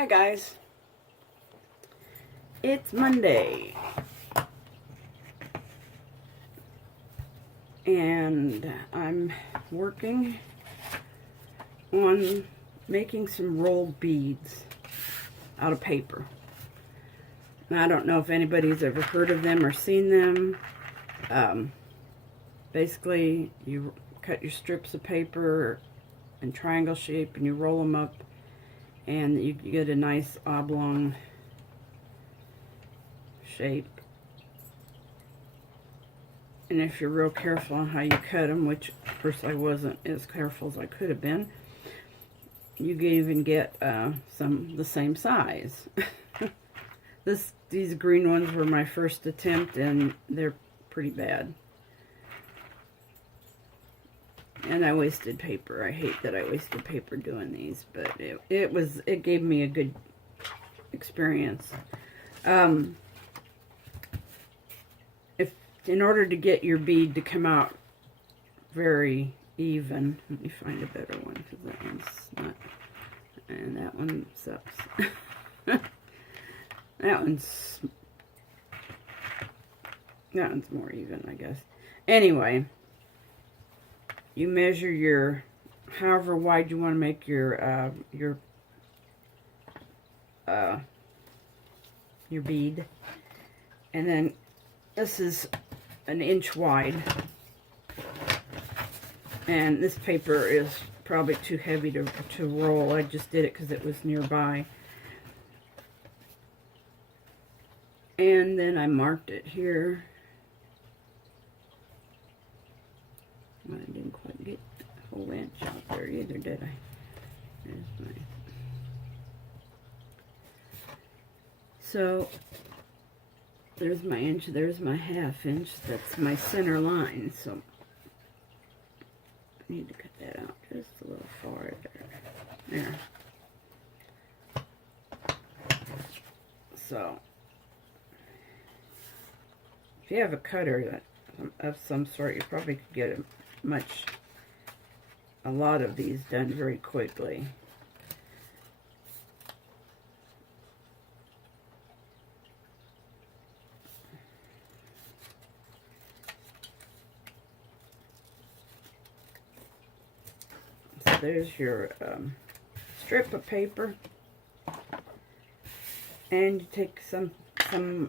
Hi guys, it's Monday and I'm working on making some rolled beads out of paper. Now, I don't know if anybody's ever heard of them or seen them. Basically, you cut your strips of paper in triangle shape and you roll them up and you get a nice oblong shape. And if you're real careful on how you cut them, which of course I wasn't as careful as I could have been, you can even get some the same size. These green ones were my first attempt and they're pretty bad. And I wasted paper. I hate that I wasted paper doing these, but it gave me a good experience. If in order to get your bead to come out very even, let me find a better one because that one's not, and that one sucks. that one's more even, I guess. Anyway. You measure your, however wide you want to make your bead, and then this is an inch wide, and this paper is probably too heavy to roll. I just did it because it was nearby, and then I marked it here. I didn't quite get a whole inch out there either, did I? So, there's my inch, there's my half inch, that's my center line, so I need to cut that out just a little farther. There. So, if you have a cutter of some sort, you probably could get a lot of these done very quickly. So there's your strip of paper, and you take some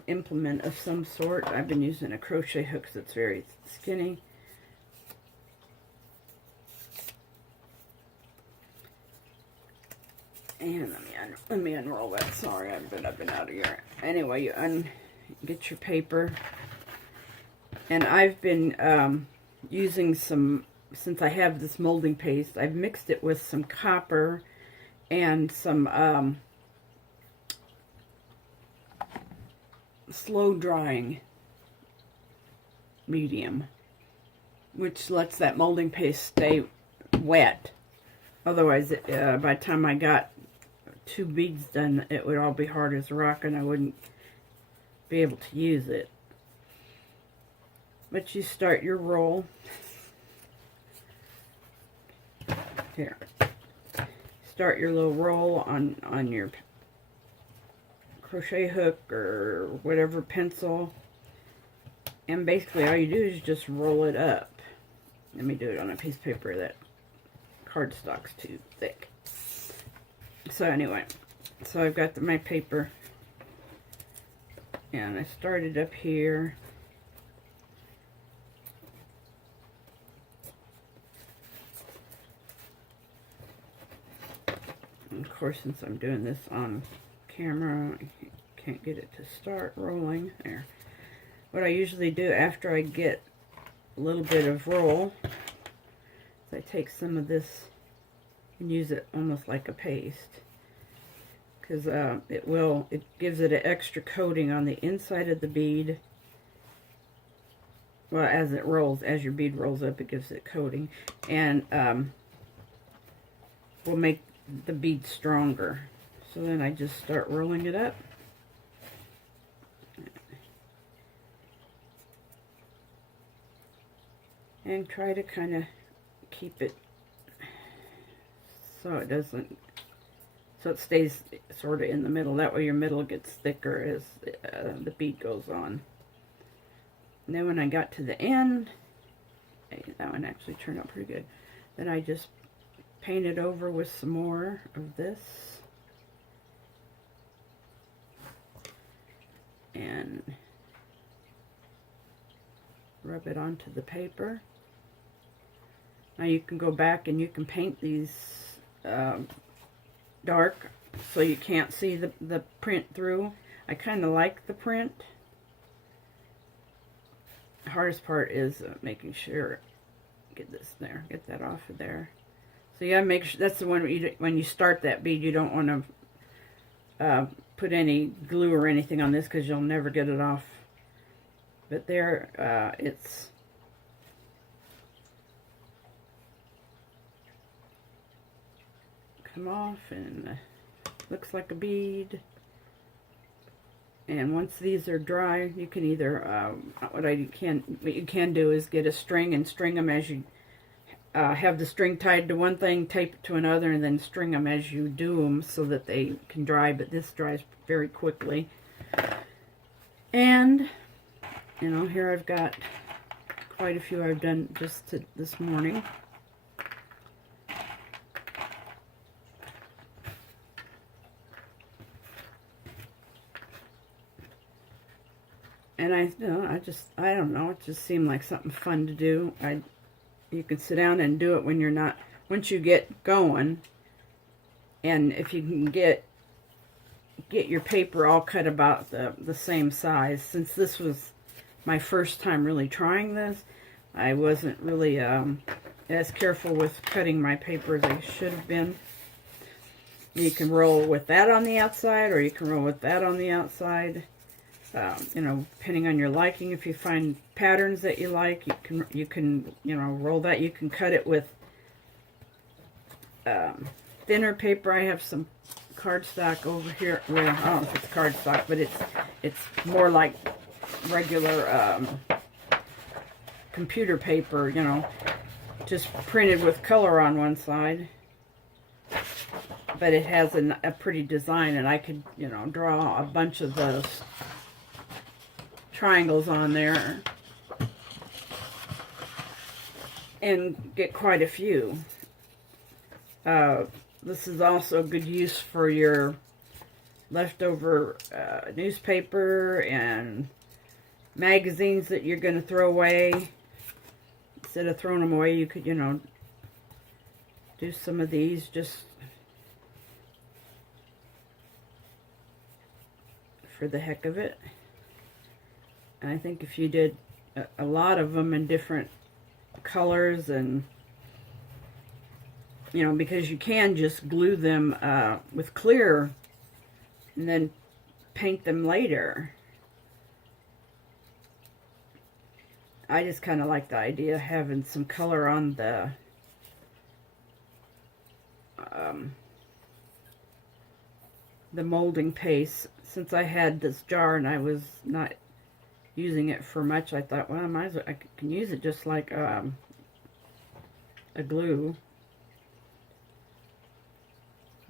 implement of some sort. I've been using a crochet hook that's very skinny. And let me unroll that. Sorry, I've been out of here. Anyway, you get your paper, and I've been using some, since I have this molding paste, I've mixed it with some copper and some slow drying medium, which lets that molding paste stay wet. Otherwise, by the time I got 2 beads done, it would all be hard as rock and I wouldn't be able to use it. But you start your roll. Here. Start your little roll on your crochet hook or whatever pencil. And basically all you do is just roll it up. Let me do it on a piece of paper that cardstock's too thick. So anyway, so I've got my paper, and I started up here. And of course, since I'm doing this on camera, I can't get it to start rolling. There. What I usually do after I get a little bit of roll is I take some of this and use it almost like a paste, because it gives it an extra coating on the inside of the bead. Well, as your bead rolls up, it gives it coating, and will make the bead stronger. So then I just start rolling it up. And try to kind of keep it so it doesn't so it stays sort of in the middle. That way your middle gets thicker as the bead goes on. And then when I got to the end, hey, that one actually turned out pretty good. Then I just painted over with some more of this. And rub it onto the paper. Now you can go back and you can paint these dark so you can't see the print through. I kind of like the print. The hardest part is making sure, get this there, get that off of there. So you gotta make sure, that's the one when you start that bead, you don't want to put any glue or anything on this because you'll never get it off. But there, it's come off and looks like a bead. And once these are dry, you can either what you can do is get a string and string them as you have the string tied to one thing, tape it to another, and then string them as you do them so that they can dry. But this dries very quickly. And you know, here I've got quite a few I've done just this morning. And I don't know, it just seemed like something fun to do. You can sit down and do it when you're not, once you get going, and if you can get your paper all cut about the same size. Since this was my first time really trying this, I wasn't really as careful with cutting my paper as I should have been. You can roll with that on the outside, or you can roll with that on the outside. You know, depending on your liking. If you find patterns that you like, you can you know, roll that. You can cut it with thinner paper. I have some cardstock over here. Well, I don't know if it's cardstock, but it's more like regular computer paper, you know, just printed with color on one side. But it has a pretty design, and I could, you know, draw a bunch of those triangles on there and get quite a few. This is also good use for your leftover newspaper and magazines that you're going to throw away. Instead of throwing them away, you could, you know, do some of these just for the heck of it. And I think if you did a lot of them in different colors, and you know, because you can just glue them with clear and then paint them later. I just kind of like the idea of having some color on the molding paste. Since I had this jar and I was not using it for much, I thought, well, I can use it just like a glue.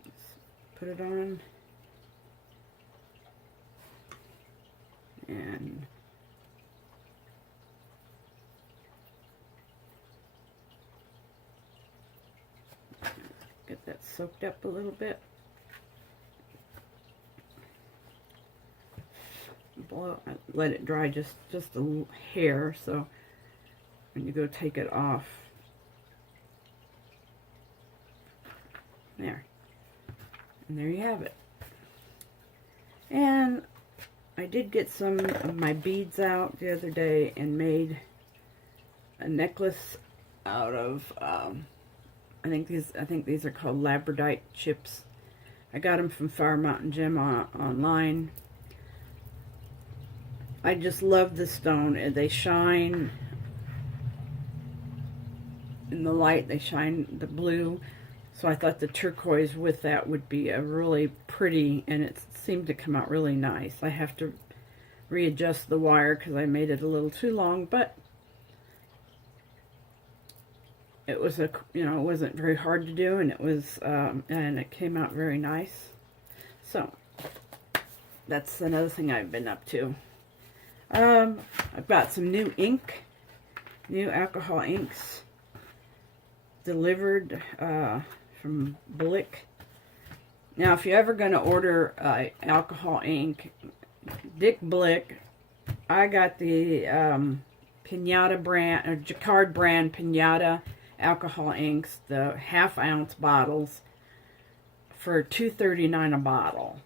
Let's put it on. And get that soaked up a little bit. Let it dry just a hair, so when you go take it off, there, and there you have it. And I did get some of my beads out the other day and made a necklace out of I think these are called labradorite chips. I got them from Fire Mountain Gem online. I just love the stone, and they shine in the light. They shine the blue, so I thought the turquoise with that would be a really pretty, and it seemed to come out really nice. I have to readjust the wire because I made it a little too long, but it was it wasn't very hard to do, and it came out very nice. So that's another thing I've been up to. I've got some new ink, new alcohol inks delivered from Blick. Now, if you're ever going to order alcohol ink, Dick Blick, I got the Pinata brand, or Jacquard brand Pinata alcohol inks, the half-ounce bottles, for $2.39 a bottle,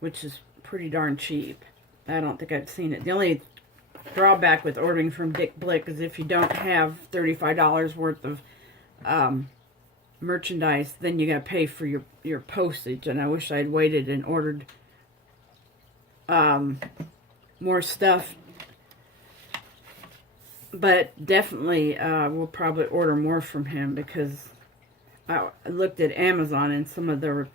which is pretty darn cheap. I don't think I've seen it. The only drawback with ordering from Dick Blick is if you don't have $35 worth of merchandise, then you got to pay for your postage. And I wish I'd waited and ordered more stuff. But definitely we'll probably order more from him, because I looked at Amazon and some of their...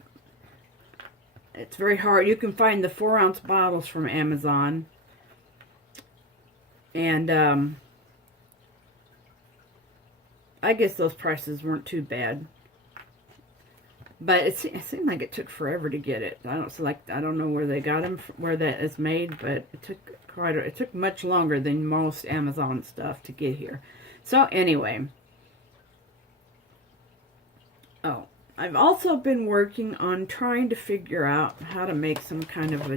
It's very hard. You can find the 4-ounce bottles from Amazon. And I guess those prices weren't too bad. But it seemed like it took forever to get it. I don't know where they got them, where that is made, but it took much longer than most Amazon stuff to get here. So anyway, I've also been working on trying to figure out how to make some kind of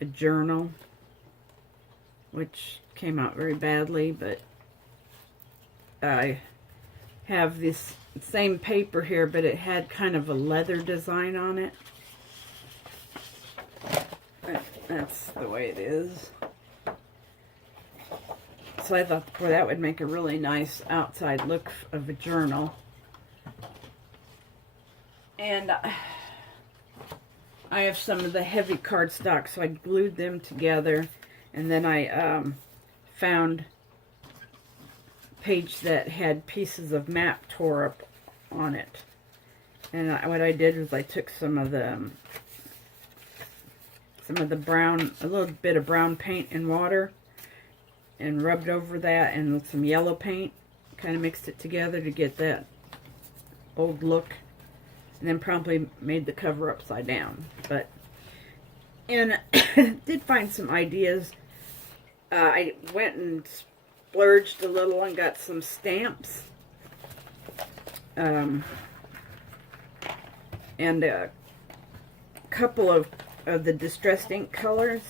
a journal, which came out very badly, but I have this same paper here, but it had kind of a leather design on it. That's the way it is. So I thought, boy, that would make a really nice outside look of a journal. And I have some of the heavy cardstock, so I glued them together, and then I found a page that had pieces of map tore up on it. And what I did was I took some of the brown, a little bit of brown paint and water, and rubbed over that, and with some yellow paint, kind of mixed it together to get that old look. And then promptly made the cover upside down. And did find some ideas. I went and splurged a little and got some stamps. And a couple of the distressed ink colors.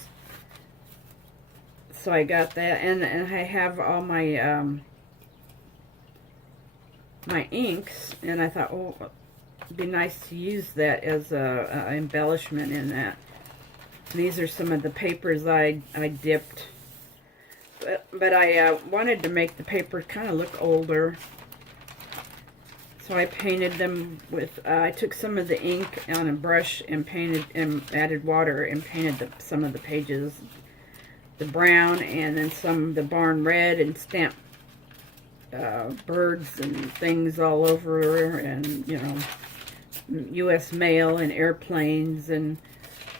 So I got that. And I have all my my inks. And I thought, oh, it'd be nice to use that as a embellishment in that. These are some of the papers I dipped, but I wanted to make the paper kind of look older, so I painted them with. I took some of the ink on a brush and painted and added water and painted some of the pages, the brown, and then some of the barn red, and stamped birds and things all over, and U.S. mail and airplanes, and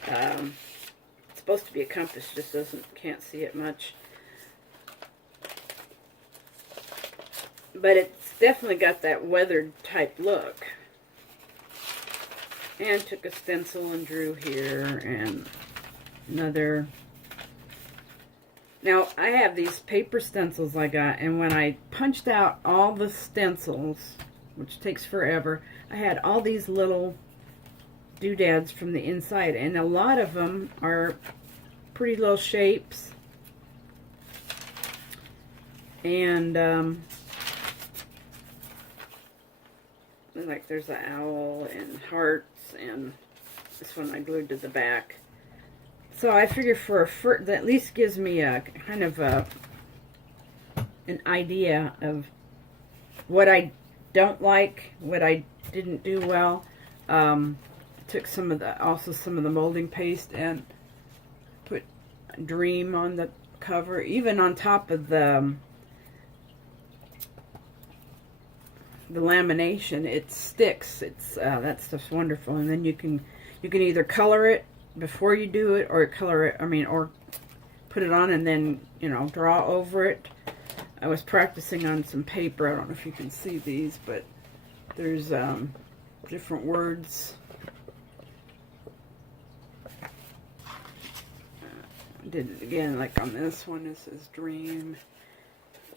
it's supposed to be a compass, just can't see it much. But it's definitely got that weathered type look. And took a stencil and drew here, and another. Now, I have these paper stencils I got, and when I punched out all the stencils, which takes forever, I had all these little doodads from the inside, and a lot of them are pretty little shapes. And like there's an owl and hearts, and this one I glued to the back. So I figure that at least gives me a kind of an idea of what I don't like, what I didn't do well. Took some of the molding paste and put Dream on the cover, even on top of the lamination. It sticks. That's just wonderful. And then you can either color it before you do it, or or put it on and then draw over it. I was practicing on some paper. I don't know if you can see these, but there's different words. Did it again, like on this one, this is dream.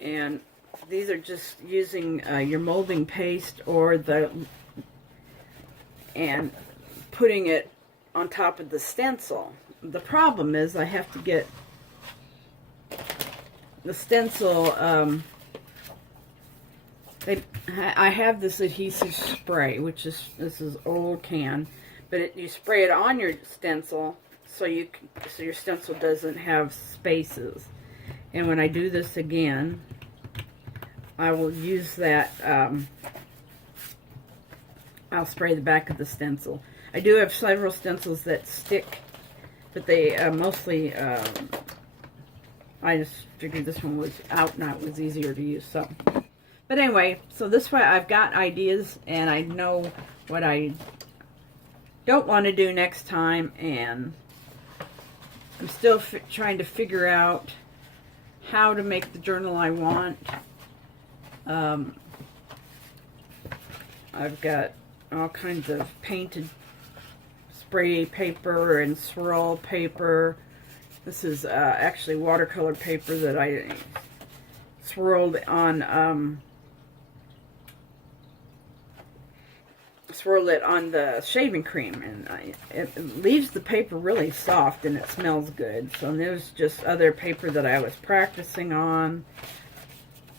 And these are just using your molding paste and putting it on top of the stencil. The problem is I have to get the stencil, I have this adhesive spray, this is old can, but you spray it on your stencil so your stencil doesn't have spaces. And when I do this again, I will use that, I'll spray the back of the stencil. I do have several stencils that stick, but they mostly, I just figured this one was out and it was easier to use. So, but anyway, so this way I've got ideas and I know what I don't want to do next time, and I'm still trying to figure out how to make the journal I want. I've got all kinds of painted spray paper and swirl paper. This is actually watercolor paper that I swirled on swirl it on the shaving cream, and it leaves the paper really soft and it smells good. So there's just other paper that I was practicing on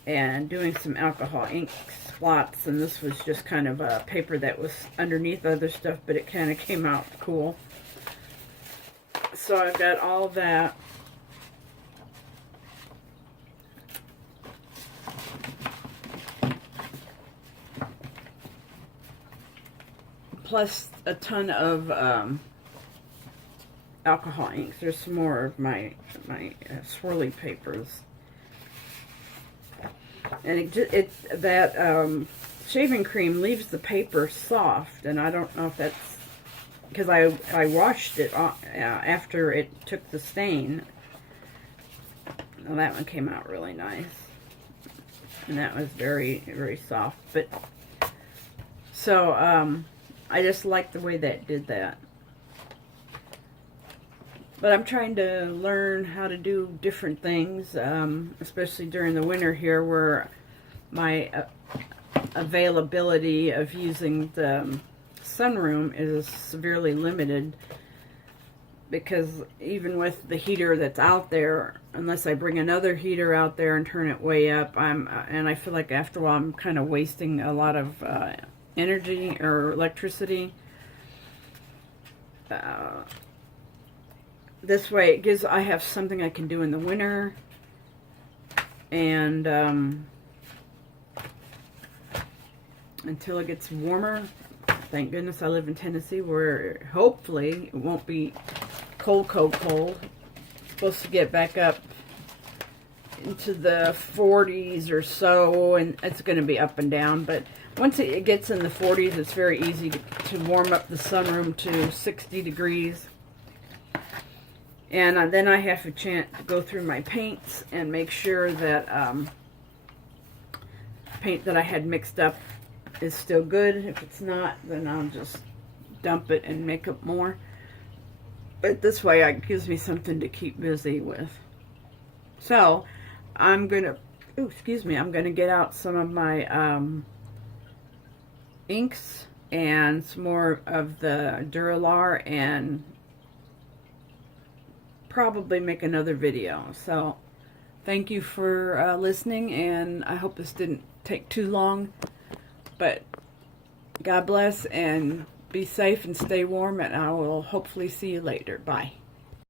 and doing some alcohol ink spots, and this was just kind of a paper that was underneath other stuff, but it kind of came out cool. So I've got all that. Plus a ton of alcohol inks. There's some more of my swirly papers. And that shaving cream leaves the paper soft, and I don't know if that's because I washed it after it took the stain. Well, that one came out really nice, and that was very, very soft. But so I just like the way that did that. But I'm trying to learn how to do different things, especially during the winter here, where my availability of using the sunroom is severely limited, because even with the heater that's out there, unless I bring another heater out there and turn it way up, and I feel like after a while I'm kind of wasting a lot of energy or electricity. This way I have something I can do in the winter, and until it gets warmer. Thank goodness I live in Tennessee, where hopefully it won't be cold. It's supposed to get back up into the 40s or so, and it's going to be up and down, but once it gets in the 40s, it's very easy to warm up the sunroom to 60 degrees. And then I have a chance to go through my paints and make sure that paint that I had mixed up is still good. If it's not, then I'll just dump it and make up more. But this way it gives me something to keep busy with. So I'm gonna, I'm gonna get out some of my inks and some more of the Duralar and probably make another video. So thank you for listening, and I hope this didn't take too long, but God bless and be safe and stay warm, and I will hopefully see you later. Bye.